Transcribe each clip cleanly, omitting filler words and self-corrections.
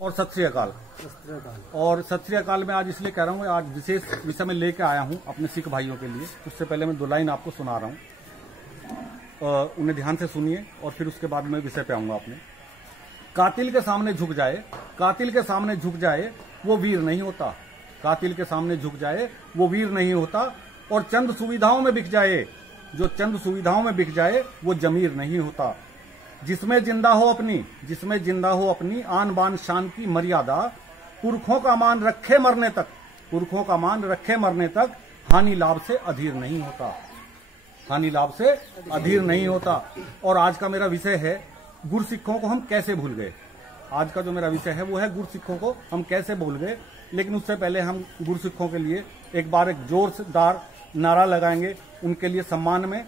और सत श्री अकाल। और सत श्री अकाल मैं आज इसलिए कह रहा हूँ, आज विशेष विषय में लेके आया हूँ अपने सिख भाइयों के लिए। उससे पहले मैं 2 लाइन आपको सुना रहा हूँ, उन्हें ध्यान से सुनिए और फिर उसके बाद मैं विषय पे आऊंगा अपने। कातिल के सामने झुक जाए, कातिल के सामने झुक जाए वो वीर नहीं होता। कातिल के सामने झुक जाए वो वीर नहीं होता। और चंद सुविधाओं में बिक जाए, जो चंद सुविधाओं में बिक जाए वो जमीर नहीं होता। जिसमें जिंदा हो अपनी, जिसमें जिंदा हो अपनी आन बान शान की मर्यादा, पुरखों का मान रखे मरने तक, पुरखों का मान रखे मरने तक हानि लाभ से अधीर नहीं होता, हानि लाभ से अधीर नहीं होता। और आज का मेरा विषय है गुरु सिखों को हम कैसे भूल गए। आज का जो मेरा विषय है वो है गुरु सिखों को हम कैसे भूल गए। लेकिन उससे पहले हम गुरु सिखों के लिए एक बार एक जोरदार नारा लगाएंगे उनके लिए सम्मान में।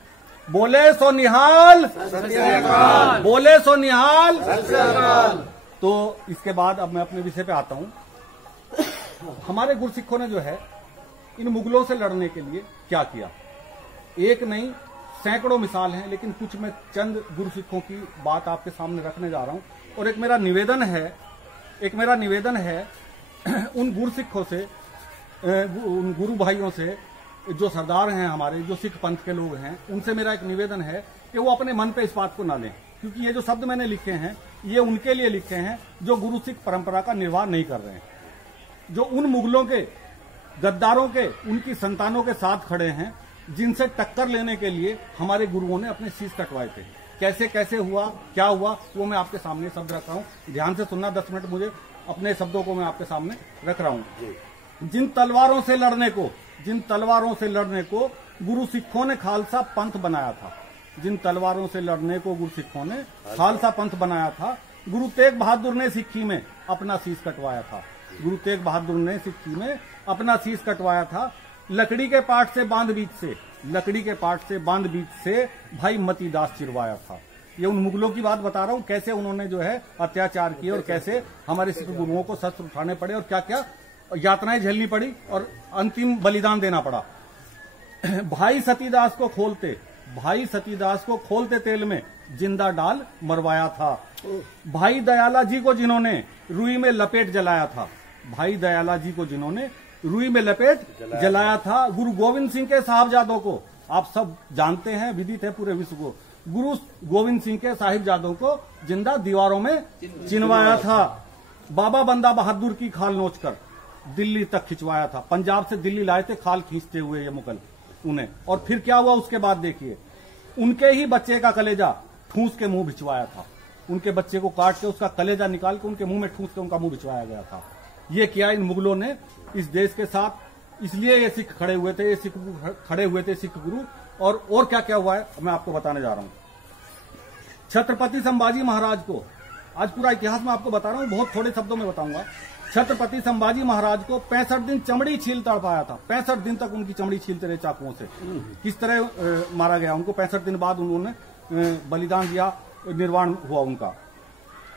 बोले सो निहाल, बोले सो निहाल। तो इसके बाद अब मैं अपने विषय पे आता हूं। हमारे गुरु सिखों ने जो है इन मुगलों से लड़ने के लिए क्या किया, एक नहीं सैकड़ों मिसाल हैं, लेकिन कुछ मैं चंद गुरु सिखों की बात आपके सामने रखने जा रहा हूं। और एक मेरा निवेदन है उन गुरु सिखों से, उन गुरु भाइयों से जो सरदार हैं हमारे, जो सिख पंथ के लोग हैं, उनसे मेरा एक निवेदन है कि वो अपने मन पे इस बात को ना लें, क्योंकि ये जो शब्द मैंने लिखे हैं ये उनके लिए लिखे हैं जो गुरु सिख परंपरा का निर्वाह नहीं कर रहे हैं, जो उन मुगलों के, गद्दारों के, उनकी संतानों के साथ खड़े हैं, जिनसे टक्कर लेने के लिए हमारे गुरुओं ने अपने शीश कटवाए थे। कैसे कैसे हुआ, क्या हुआ, वो मैं आपके सामने शब्द रख रहा हूं। ध्यान से सुनना, 10 मिनट मुझे अपने शब्दों को मैं आपके सामने रख रहा हूं। जिन तलवारों से लड़ने को गुरु सिखों ने खालसा पंथ बनाया था, जिन तलवारों से लड़ने को गुरु सिखों ने खालसा पंथ बनाया था, गुरु तेग बहादुर ने सिक्की में अपना शीश कटवाया था, गुरु तेग बहादुर ने सिक्की में अपना शीश कटवाया था। लकड़ी के पाट से बांध बीच से, लकड़ी के पाट से बांध बीच से भाई मतीदास चिरवाया था। ये उन मुगलों की बात बता रहा हूं, कैसे उन्होंने जो है अत्याचार किए और कैसे हमारे सिख गुरुओं को शस्त्र उठाने पड़े और क्या क्या यातनाएं झेलनी पड़ी और अंतिम बलिदान देना पड़ा। भाई सतीदास को खोलते तेल में जिंदा डाल मरवाया था। भाई दयाला जी को जिन्होंने रुई में लपेट जलाया था, भाई दयाला जी को जिन्होंने रुई में लपेट जलाया था। गुरु गोविंद सिंह के साहिबजादों को आप सब जानते हैं, विदित है पूरे विश्व को, गुरु गोविंद सिंह के साहिबजादों को जिंदा दीवारों में चिनवाया था। बाबा बंदा बहादुर की खाल नोचकर दिल्ली तक खिंचवाया था। पंजाब से दिल्ली लाए थे खाल खींचते हुए ये मुगल उन्हें। और फिर क्या हुआ उसके बाद देखिए, उनके ही बच्चे का कलेजा ठूंस के मुंह भिजवाया था। उनके बच्चे को काट के उसका कलेजा निकाल के उनके मुंह में ठूंस के उनका मुंह भिजवाया गया था। ये किया इन मुगलों ने इस देश के साथ, इसलिए ये सिख खड़े हुए थे, सिख गुरु। और क्या क्या हुआ है मैं आपको बताने जा रहा हूं। छत्रपति संभाजी महाराज को, आज पूरा इतिहास मैं आपको बता रहा हूं, बहुत थोड़े शब्दों में बताऊंगा। छत्रपति संभाजी महाराज को 65 दिन चमड़ी छील तड़पाया था। 65 दिन तक उनकी चमड़ी छीलते रहे चाकुओं से। किस तरह मारा गया उनको, 65 दिन बाद उन्होंने बलिदान दिया, निर्वाण हुआ उनका।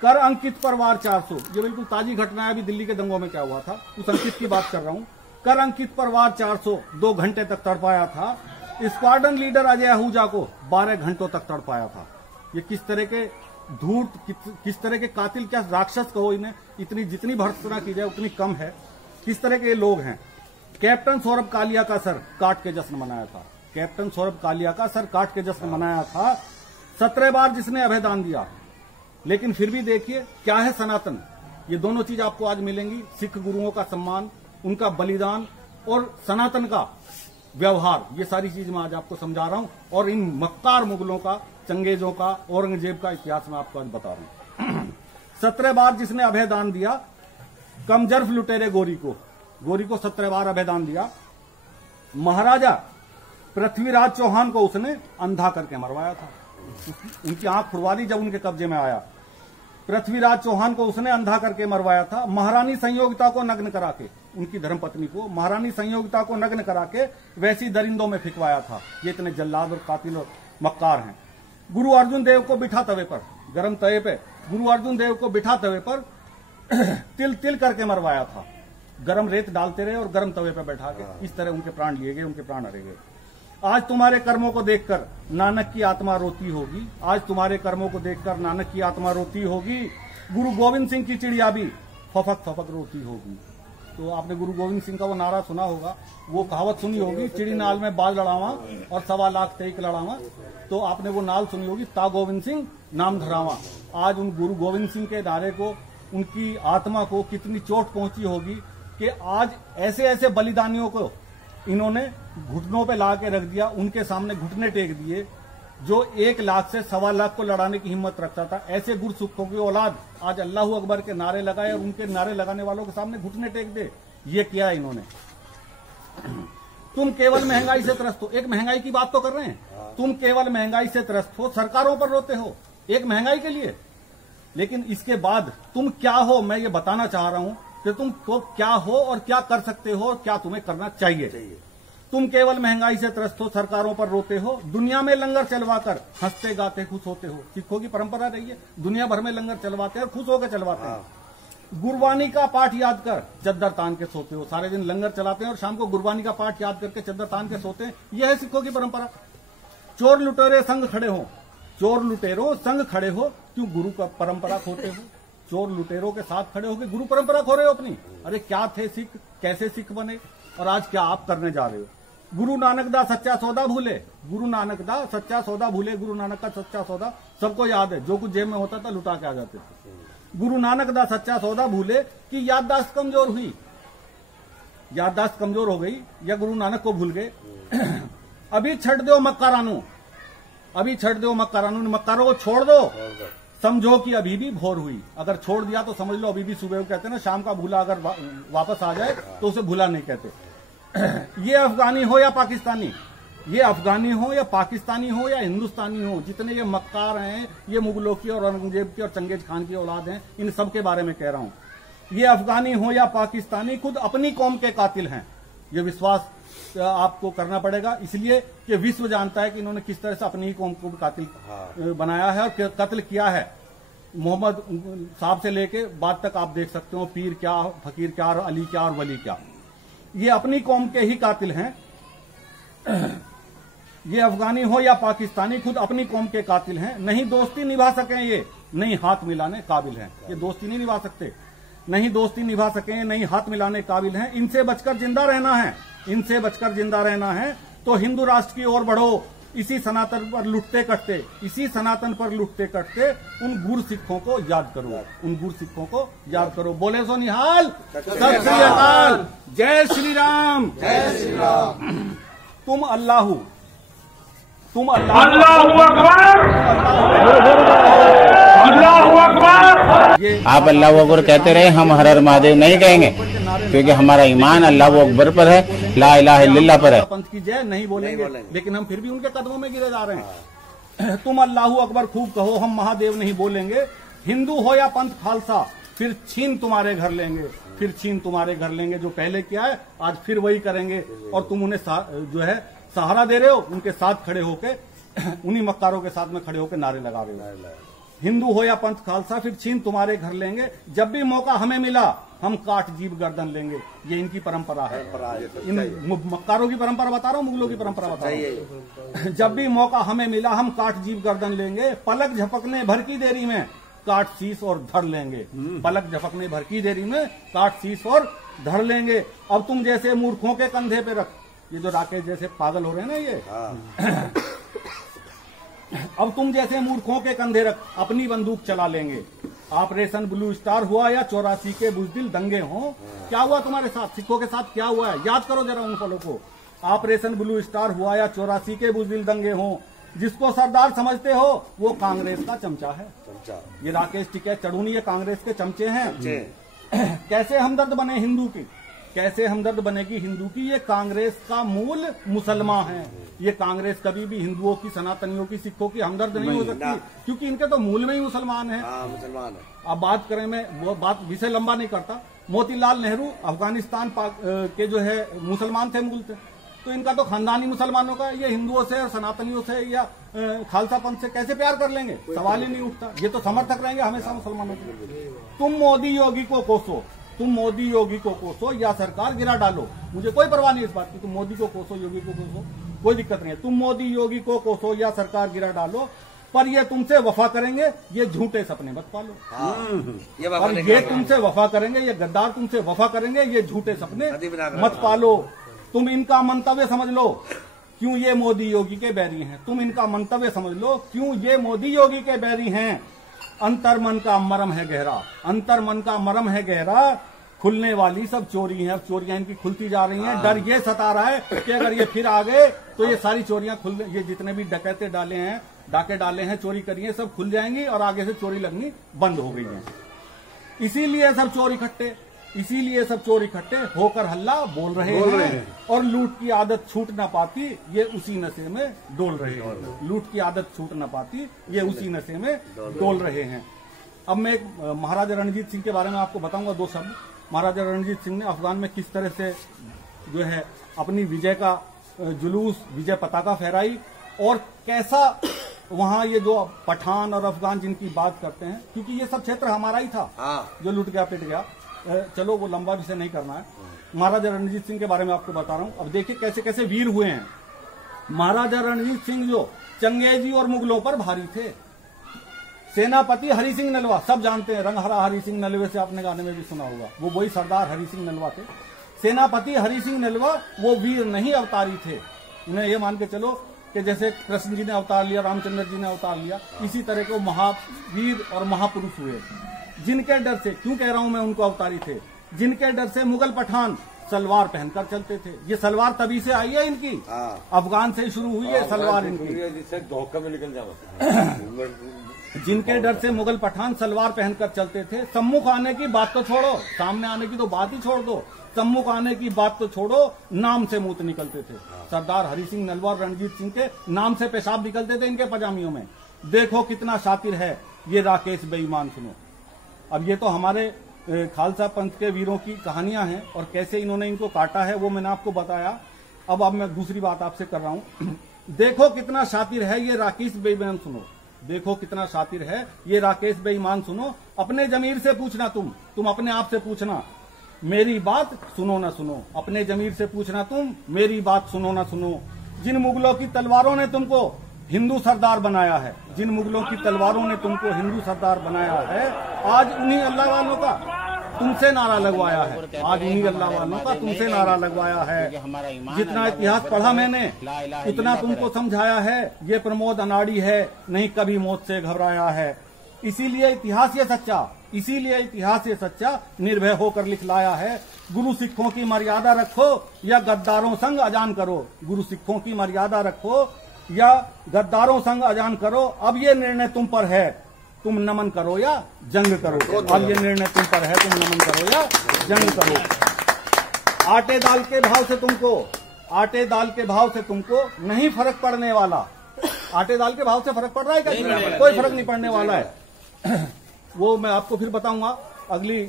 कर अंकित पर वार 400, ये बिल्कुल ताजी घटना है, अभी दिल्ली के दंगों में क्या हुआ था उस अंकित की बात कर रहा हूं। कर अंकित पर वार 400 2 घंटे तक तड़पाया था। स्क्वाड्रन लीडर अजय आहूजा को 12 घंटों तक तड़पाया था। ये किस तरह के धूर्त, किस तरह के कातिल, क्या राक्षस कहो इन्हें, इतनी जितनी भर्त्सना की जाए उतनी कम है, किस तरह के ये लोग हैं। कैप्टन सौरभ कालिया का सर काट के जश्न मनाया था, कैप्टन सौरभ कालिया का सर काट के जश्न मनाया था। 17 बार जिसने अभयदान दिया। लेकिन फिर भी देखिए क्या है सनातन, ये दोनों चीज आपको आज मिलेंगी। सिख गुरुओं का सम्मान, उनका बलिदान और सनातन का व्यवहार, ये सारी चीज मैं आज आपको समझा रहा हूं। और इन मक्कार मुगलों का, चंगेजों का, औरंगजेब का इतिहास मैं आपको आज बता रहा हूं। 17 बार जिसने अभयदान दिया, कमजर्फ लुटेरे गोरी को 17 बार अभयदान दिया। महाराजा पृथ्वीराज चौहान को उसने अंधा करके मरवाया था। उनकी आंख खुड़वा दी जब उनके कब्जे में आया। पृथ्वीराज चौहान को उसने अंधा करके मरवाया था। महारानी संयोगिता को नग्न करा के, उनकी धर्मपत्नी को महारानी संयोगिता को नग्न करा के वैसी दरिंदों में फिकवाया था। ये इतने जल्लाद और कातिल और मक्कार हैं। गुरु अर्जुन देव को बिठा तवे पर, गर्म तवे पे गुरु अर्जुन देव को बिठा तवे पर तिल तिल करके मरवाया था। गर्म रेत डालते रहे और गर्म तवे पे बैठा के इस तरह उनके प्राण लिए गए, उनके प्राण हरे गए। आज तुम्हारे कर्मों को देखकर नानक की आत्मा रोती होगी, आज तुम्हारे कर्मों को देखकर नानक की आत्मा रोती होगी। गुरु गोविंद सिंह की चिड़िया भी फफक फफक रोती होगी। तो आपने गुरु गोविंद सिंह का वो नारा सुना होगा, वो कहावत सुनी होगी, चिड़ी नाल में बाज लड़ावा और 1.25 लाख तेईक लड़ावा। तो आपने वो नाल सुनी होगी, ता गोविंद सिंह नाम धरावा। आज उन गुरु गोविंद सिंह के नारे को, उनकी आत्मा को कितनी चोट पहुंची होगी कि आज ऐसे ऐसे बलिदानियों को इन्होंने घुटनों पे ला के रख दिया, उनके सामने घुटने टेक दिए। जो 1 लाख से 1.25 लाख को लड़ाने की हिम्मत रखता था, ऐसे गुरसिखों की औलाद आज अल्लाह अकबर के नारे लगाए और उनके नारे लगाने वालों के सामने घुटने टेक दे। ये किया इन्होंने। तुम केवल महंगाई से त्रस्त हो, एक महंगाई की बात तो कर रहे हैं, तुम केवल महंगाई से त्रस्त हो, सरकारों पर रोते हो एक महंगाई के लिए, लेकिन इसके बाद तुम क्या हो, मैं ये बताना चाह रहा हूं कि तुम तो क्या हो और क्या कर सकते हो और क्या तुम्हें करना चाहिए। तुम केवल महंगाई से त्रस्त हो, सरकारों पर रोते हो, दुनिया में लंगर चलवाकर हंसते गाते खुश होते हो। सिखों की परंपरा रही है, दुनिया भर में लंगर चलवाते हैं और खुश होकर चलवाते हैं। गुरबानी का पाठ याद कर चद्दर तान के सोते हो, सारे दिन लंगर चलाते हैं और शाम को गुरबानी का पाठ याद करके चद्दर तान के सोते हैं। यह है सिखों की परंपरा। चोर लुटेरे संग खड़े हो, चोर लुटेरो संग खड़े हो, क्यों गुरु का परंपरा खोते हो? चोर लुटेरों के साथ खड़े होकर गुरु परंपरा खो रहे हो अपनी। अरे क्या थे सिख, कैसे सिख बने और आज क्या आप करने जा रहे हो? गुरु नानक दा सच्चा सौदा भूले, गुरु नानक दा सच्चा सौदा भूले। गुरु नानक का सच्चा सौदा सबको याद है, जो कुछ जेब में होता था लुटा के आ जाते थे। गुरु नानक दा सच्चा सौदा भूले कि याददाश्त कमजोर हुई, याददाश्त कमजोर हो गई या गुरु नानक को भूल गए। अभी छड़ दो मक्कारानू, अभी छड़ दो मक्कारानू, मक्कारों को छोड़ दो, समझो कि अभी भी भोर हुई। अगर छोड़ दिया तो समझ लो अभी भी सुबह कहते हैं ना, शाम का भूला अगर वापस आ जाए तो उसे भूला नहीं कहते। ये अफगानी हो या पाकिस्तानी, ये अफगानी हो या पाकिस्तानी हो या हिंदुस्तानी हो, जितने ये मक्कार हैं, ये मुगलों की और औरंगजेब की और चंगेज खान की औलाद हैं, इन सब के बारे में कह रहा हूं। ये अफगानी हो या पाकिस्तानी खुद अपनी कौम के कातिल हैं। ये विश्वास आपको करना पड़ेगा, इसलिए कि विश्व जानता है कि इन्होंने किस तरह से अपनी ही कौम को कातिल बनाया है और कत्ल किया है। मोहम्मद साहब से लेके बाद तक आप देख सकते हो, पीर क्या, फकीर क्या, अली क्या और वली क्या, ये अपनी कौम के ही कातिल हैं। ये अफगानी हो या पाकिस्तानी खुद अपनी कौम के कातिल हैं। नहीं दोस्ती निभा सकें ये, नहीं हाथ मिलाने काबिल हैं। ये दोस्ती नहीं निभा सकते, नहीं दोस्ती निभा सकें, नहीं हाथ मिलाने काबिल हैं। इनसे बचकर जिंदा रहना है, इनसे बचकर जिंदा रहना है तो हिंदू राष्ट्र की ओर बढ़ो। इसी सनातन पर लुटते कटते, इसी सनातन पर लुटते कटते उन गुर सिखों को याद करो, उन गुर सिखों को याद करो। बोले सो निहाल, सत श्री अकाल, जय श्री राम, जय श्री राम। तुम अल्लाह, तुम अल्लाह, अल्लाहू अकबर, अल्लाहू अकबर। आप अल्लाह अकबर कहते रहे, हम हर हर महादेव नहीं कहेंगे, क्योंकि हमारा ईमान अल्लाह अकबर पर है, ला इलाहा इल्लल्लाह पर है। पंथ की जय नहीं बोलेंगे, लेकिन हम फिर भी उनके कदमों में गिरे जा रहे हैं। तुम अल्लाहू अकबर खूब कहो, हम महादेव नहीं बोलेंगे। हिंदू हो या पंथ खालसा, फिर छीन तुम्हारे घर लेंगे, फिर छीन तुम्हारे घर लेंगे। जो पहले किया है आज फिर वही करेंगे और तुम उन्हें जो है सहारा दे रहे हो, उनके साथ खड़े होके, उन्हीं मक्कारों के साथ में खड़े होकर नारे लगा रहे हो। हिंदू हो या पंथ खालसा, फिर छीन तुम्हारे घर लेंगे। जब भी मौका हमें मिला हम काट जीव गर्दन लेंगे। ये इनकी परंपरा है, इन मक्कारों की परंपरा बता रहा हूँ, मुगलों की परंपरा बता रहा हूँ। जब भी मौका हमें मिला हम काट जीव गर्दन लेंगे। पलक झपकने भर की देरी में काट शीश और धर लेंगे, पलक झपकने भर की देरी में काट शीश और धर लेंगे। अब तुम जैसे मूर्खों के कंधे पे रख, ये जो राकेश जैसे पागल हो रहे हैं ना ये, अब तुम जैसे मूर्खों के कंधे रख अपनी बंदूक चला लेंगे। ऑपरेशन ब्लू स्टार हुआ या 84 के बुजदिल दंगे हों, क्या हुआ तुम्हारे साथ, सिखों के साथ क्या हुआ है, याद करो जरा उन पलों को। ऑपरेशन ब्लू स्टार हुआ या 84 के बुजदिल दंगे हों, जिसको सरदार समझते हो वो कांग्रेस का चमचा है। ये राकेश टिकैत चढ़ूनी ये कांग्रेस के चमचे हैं। कैसे हमदर्द बने हिंदू की, कैसे हमदर्द बनेगी हिंदू की, ये कांग्रेस का मूल मुसलमान है। ये कांग्रेस कभी भी हिंदुओं की, सनातनियों की, सिखों की हमदर्द नहीं हो सकती, क्योंकि इनके तो मूल में ही मुसलमान है। मुसलमान है। अब बात करें, मैं वो बात विषय लंबा नहीं करता। मोतीलाल नेहरू अफगानिस्तान के जो है मुसलमान थे, मुगल थे, तो इनका तो खानदानी मुसलमानों का, ये हिंदुओं से और सनातनियों से या खालसा पंथ से कैसे प्यार कर लेंगे, सवाल ही नहीं उठता। ये तो समर्थक रहेंगे हमेशा मुसलमानों के। तुम मोदी योगी को कोसो, तुम मोदी योगी को कोसो या सरकार गिरा डालो, मुझे कोई परवाह नहीं इस बात की। तुम मोदी को कोसो, योगी को कोसो, कोई दिक्कत नहीं है। तुम मोदी योगी को कोसो या सरकार गिरा डालो, पर ये तुमसे वफा करेंगे, ये झूठे सपने मत पालो। और ये तुमसे वफा करेंगे, ये गद्दार तुमसे वफा करेंगे, ये झूठे सपने मत पालो। तुम इनका मंतव्य समझ लो क्यों ये मोदी योगी के बैरी हैं। तुम इनका मंतव्य समझ लो क्यों ये मोदी योगी के बैरी हैं। अंतर मन का मरम है गहरा, अंतर मन का मरम है गहरा, खुलने वाली सब चोरी हैं। अब चोरियां इनकी खुलती जा रही हैं। डर ये सता रहा है कि अगर ये फिर आ गए तो ये सारी चोरियां खुल, ये जितने भी डकैते डाले हैं, डाके डाले हैं, चोरी करी है, सब खुल जाएंगी और आगे से चोरी लगनी बंद हो गई है। इसीलिए सब चोर इकट्ठे, इसीलिए सब चोर इकट्ठे होकर हल्ला बोल रहे हैं। और लूट की आदत छूट ना पाती, ये उसी नशे में डोल रहे हैं। लूट की आदत छूट ना पाती, ये उसी नशे में डोल रहे हैं। अब मैं एक महाराजा रणजीत सिंह के बारे में आपको बताऊंगा 2 शब्द। महाराजा रणजीत सिंह ने अफगान में किस तरह से जो है अपनी विजय का जुलूस, विजय पताका फहराई, और कैसा वहां ये जो पठान और अफगान जिनकी बात करते हैं, क्योंकि ये सब क्षेत्र हमारा ही था जो लुट गया पिट गया। चलो वो लंबा विषय नहीं करना है। महाराजा रणजीत सिंह के बारे में आपको बता रहा हूं। अब देखिए कैसे कैसे वीर हुए हैं। महाराजा रणजीत सिंह जो चंगेजी और मुगलों पर भारी थे। सेनापति हरि सिंह नलवा, सब जानते हैं, रंगहरा हरि सिंह नलवे से आपने गाने में भी सुना होगा, वो वही सरदार हरि सिंह नलवा थे। सेनापति हरि सिंह नलवा वो वीर नहीं अवतारी थे। उन्हें ये मान के चलो कि जैसे कृष्ण जी ने अवतार लिया, रामचंद्र जी ने अवतार लिया, इसी तरह के महावीर और महापुरुष हुए, जिनके डर से, क्यों कह रहा हूं मैं उनको अवतारी थे, जिनके डर से मुगल पठान सलवार पहनकर चलते थे। ये सलवार तभी से आई है इनकी, अफगान से ही शुरू हुई है सलवार इनकी, जिससे धोखा में निकल जाओ। जिनके डर से मुगल पठान सलवार पहनकर चलते थे। सम्मुख आने की बात तो छोड़ो, सामने आने की तो बात ही छोड़ दो, सम्मुख आने की बात तो छोड़ो, नाम से मूत निकलते थे। सरदार हरि सिंह नलवा, रणजीत सिंह के नाम से पेशाब निकलते थे इनके पजामियों में। देखो कितना शातिर है ये राकेश बेईमान, सुनो। अब ये तो हमारे खालसा पंथ के वीरों की कहानियां हैं, और कैसे इन्होंने इनको काटा है वो मैंने आपको बताया। अब मैं दूसरी बात आपसे कर रहा हूं। देखो कितना शातिर है ये राकेश बेईमान, सुनो। देखो कितना शातिर है ये राकेश बेईमान, सुनो। अपने जमीर से पूछना, तुम अपने आप से पूछना, मेरी बात सुनो ना सुनो। अपने जमीर से पूछना तुम, मेरी बात सुनो ना सुनो। जिन मुगलों की तलवारों ने तुमको हिंदू सरदार बनाया है, जिन मुगलों की तलवारों ने तुमको हिंदू सरदार बनाया है, आज उन्हीं अल्लाह वालों का तुमसे नारा लगवाया है। आज उन्हीं अल्लाह वालों का तुमसे नारा लगवाया है। जितना इतिहास पढ़ा मैंने उतना तुमको समझाया है। ये प्रमोद अनाड़ी है, नहीं कभी मौत से घबराया है। इसीलिए इतिहास ये सच्चा, इसीलिए इतिहास ये सच्चा निर्भय होकर लिखलाया है। गुरु सिखों की मर्यादा रखो या गद्दारों संग अजान करो। गुरु सिखों की मर्यादा रखो या गद्दारों संग अजान करो। अब ये निर्णय तुम पर है, तुम नमन करो या जंग करो। अब ये निर्णय तुम पर है, तुम नमन करो या जंग करो। आटे दाल के भाव से तुमको, आटे दाल के भाव से तुमको नहीं फर्क पड़ने वाला। आटे दाल के भाव से फर्क पड़ रहा है क्या? कोई फर्क नहीं पड़ने वाला है। वो मैं आपको फिर बताऊंगा अगली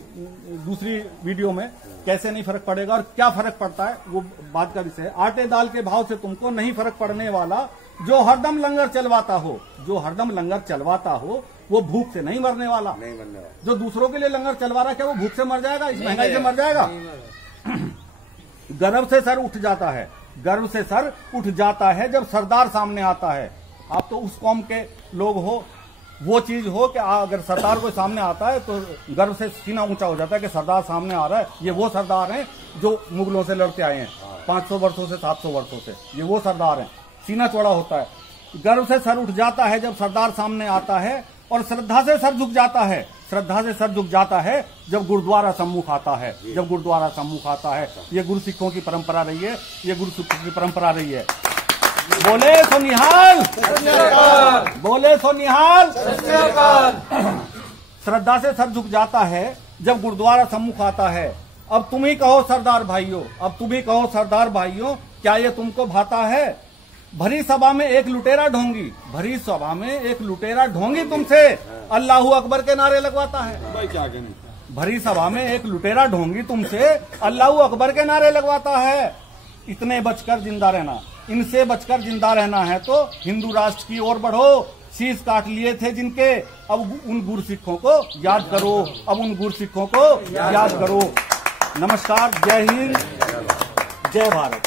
दूसरी वीडियो में कैसे नहीं फर्क पड़ेगा और क्या फर्क पड़ता है, वो बात का विषय है। आटे दाल के भाव से तुमको नहीं फर्क पड़ने वाला। जो हरदम लंगर चलवाता हो, जो हरदम लंगर चलवाता हो, वो भूख से नहीं मरने वाला। नहीं मरने वाला। जो दूसरों के लिए लंगर चलवा रहा है, क्या वो भूख से मर जाएगा? इस महंगाई से मर जाएगा? गर्व से सर उठ जाता है, गर्व से सर उठ जाता है जब सरदार सामने आता है। आप तो उस कौम के लोग हो, वो चीज हो कि अगर सरदार कोई सामने आता है तो गर्व से सीना ऊंचा हो जाता है कि सरदार सामने आ रहा है। ये वो सरदार हैं जो मुगलों से लड़ते आए हैं 500 वर्षों से, 700 वर्षों से। ये वो सरदार हैं, सीना चौड़ा होता है। गर्व से सर उठ जाता है जब सरदार सामने आता है, और श्रद्धा से सर झुक जाता है, श्रद्धा से सर झुक जाता है जब गुरुद्वारा सम्मुख आता है, जब गुरुद्वारा सम्मुख आता है। ये गुरु सिखों की परंपरा रही है, ये गुरु सिखों की परंपरा रही है। बोले सो निहाल, बोले सो निहाल। श्रद्धा से सर झुक जाता है जब गुरुद्वारा सम्मुख आता है। अब तुम ही कहो सरदार भाइयों, अब तुम ही कहो सरदार भाइयों, क्या ये तुमको भाता है? भरी सभा में एक लुटेरा ढोंगी, भरी सभा में एक लुटेरा ढोंगी तुमसे अल्लाहू अकबर के नारे लगवाता है। भरी सभा में एक लुटेरा ढोंगी तुमसे अल्लाहू अकबर के नारे लगवाता है। इतने बचकर जिंदा रहना, इनसे बचकर जिंदा रहना है तो हिंदू राष्ट्र की ओर बढ़ो। शीश काट लिए थे जिनके, अब उन गुरु सिखों को याद करो, अब उन गुरु सिखों को याद करो। नमस्कार, जय हिंद, जय भारत।